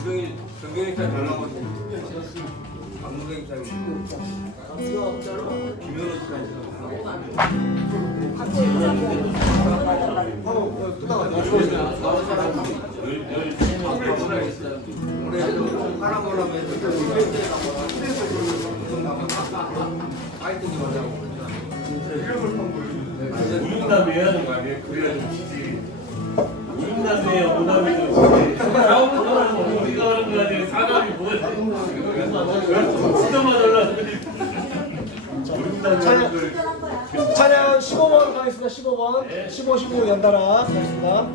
전경이까지 전화하고 안무경이까지 우인남이 해야 하는 거 아니에요? 그래야 좀 지지. 우인남이에요, 오남이 좀 지지. 우리가 하는 거 아니에요? 사람이 뭐야? 진짜 맞을라. 차량 15번 가겠습니다. 15번 15, 16 연달아 가겠습니다.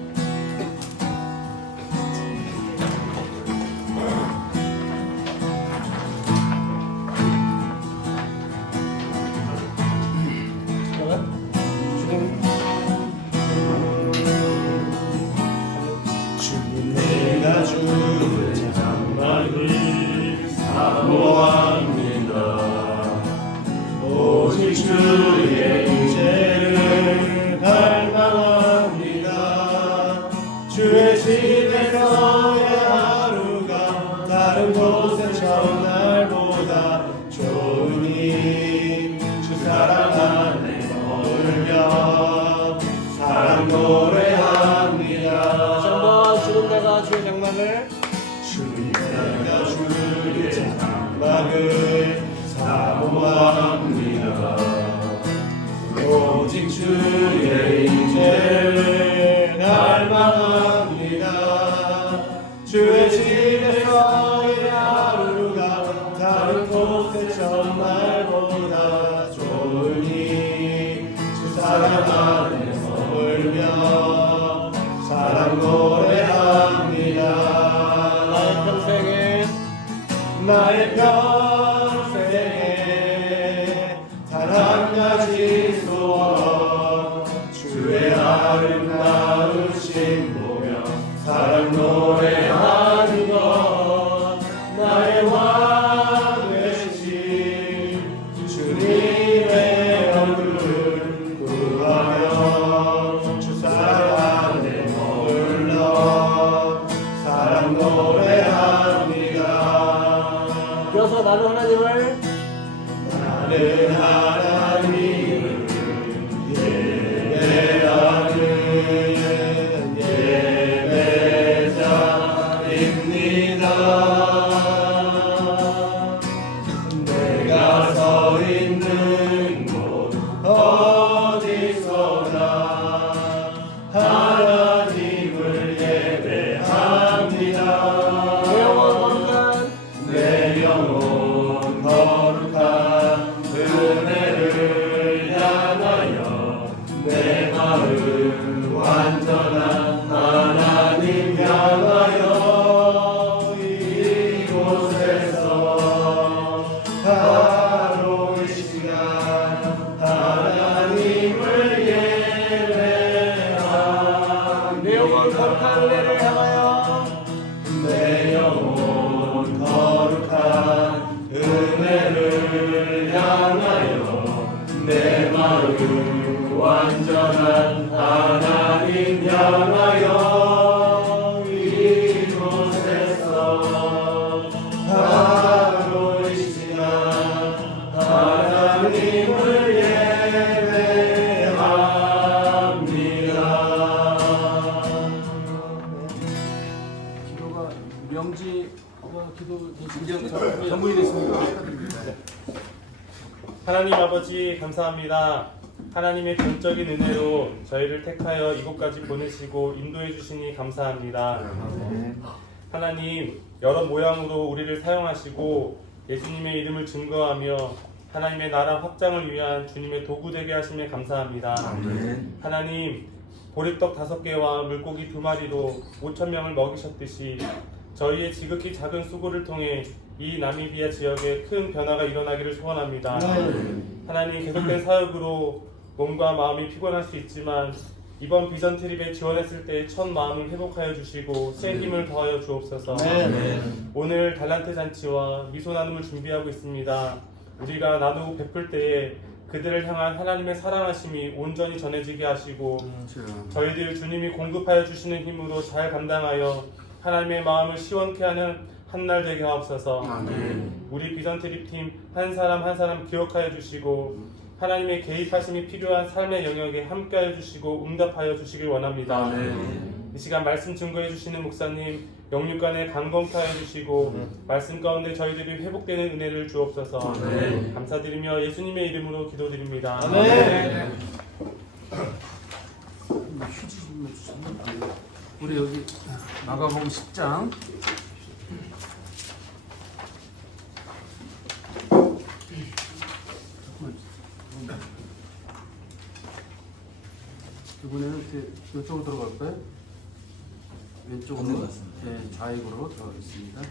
내가 주의 장막을 사모합니다. 오직 주의 임재를 갈망합니다. 주의 집에서의 하루가 다른 곳의 첫날보다 좋으니 주 사랑 안에 머물며 사랑 노래합니다. 주는 내가 주의 장막을 내가 주의 장막을 사모합니다. 오직 주의 임재를 갈망합니다. 주의 집에서의 하루가 다른 곳의 첫날보다 좋으니 주 사랑 안에 머물며 사랑 노래합니다. 나의 평생에 단 한 가지 소원 주의 아름다우신 보며 사랑 노래하는 것 나의 왕 되신 주님의 얼굴 구하며 주 사랑 안에 머물러 사랑 노래합니다. 그래서 나는 하나님을 예배하는 예배자입니다. 내가 서 있는 곳 어디서나 하나님을 예배합니다. 내 영혼 거룩한 은혜를 향하여 내 마음 완전한 하나님 향하여 이곳에서 바로 이 시간 하나님을 예배합니다. 내 영혼 거룩한 은혜를 향하여 내 영혼 거룩한 은혜를 향하여 내 마음 완전한 하나님 향하여 이곳에서 바로 이 시간 하나님을 예배합니다. 기도가 명지 기도 전부이 됐습니다. 하나님 아버지 감사합니다. 하나님의 전적인 은혜로 저희를 택하여 이곳까지 보내시고 인도해 주시니 감사합니다. 하나님 여러 모양으로 우리를 사용하시고 예수님의 이름을 증거하며 하나님의 나라 확장을 위한 주님의 도구 되게 하심에 감사합니다. 하나님 보리떡 5개와 물고기 2마리로 5,000명을 먹이셨듯이 저희의 지극히 작은 수고를 통해 이 나미비아 지역에 큰 변화가 일어나기를 소원합니다. 하나님 계속된 사역으로 몸과 마음이 피곤할 수 있지만 이번 비전 트립에 지원했을 때 첫 마음을 회복하여 주시고 새 힘을 더하여 주옵소서. 오늘 달란트 잔치와 미소 나눔을 준비하고 있습니다. 우리가 나누고 베풀 때에 그들을 향한 하나님의 사랑하심이 온전히 전해지게 하시고 저희들 주님이 공급하여 주시는 힘으로 잘 감당하여 하나님의 마음을 시원케 하는 한 날 되게 하옵소서. 우리 비전트립팀 한 사람 한 사람 기억하여 주시고 하나님의 개입하심이 필요한 삶의 영역에 함께하여 주시고 응답하여 주시길 원합니다. 이 시간 말씀 증거해 주시는 목사님 영육간에 강건케 하여 주시고 말씀 가운데 저희들이 회복되는 은혜를 주옵소서. 감사드리며 예수님의 이름으로 기도드립니다. 아멘. 휴지 좀 주세요. 우리 여기 마가복음 10장 이번에는 이렇게 이쪽으로 들어갈까요? 왼쪽으로, 네, 좌익으로 들어가겠습니다.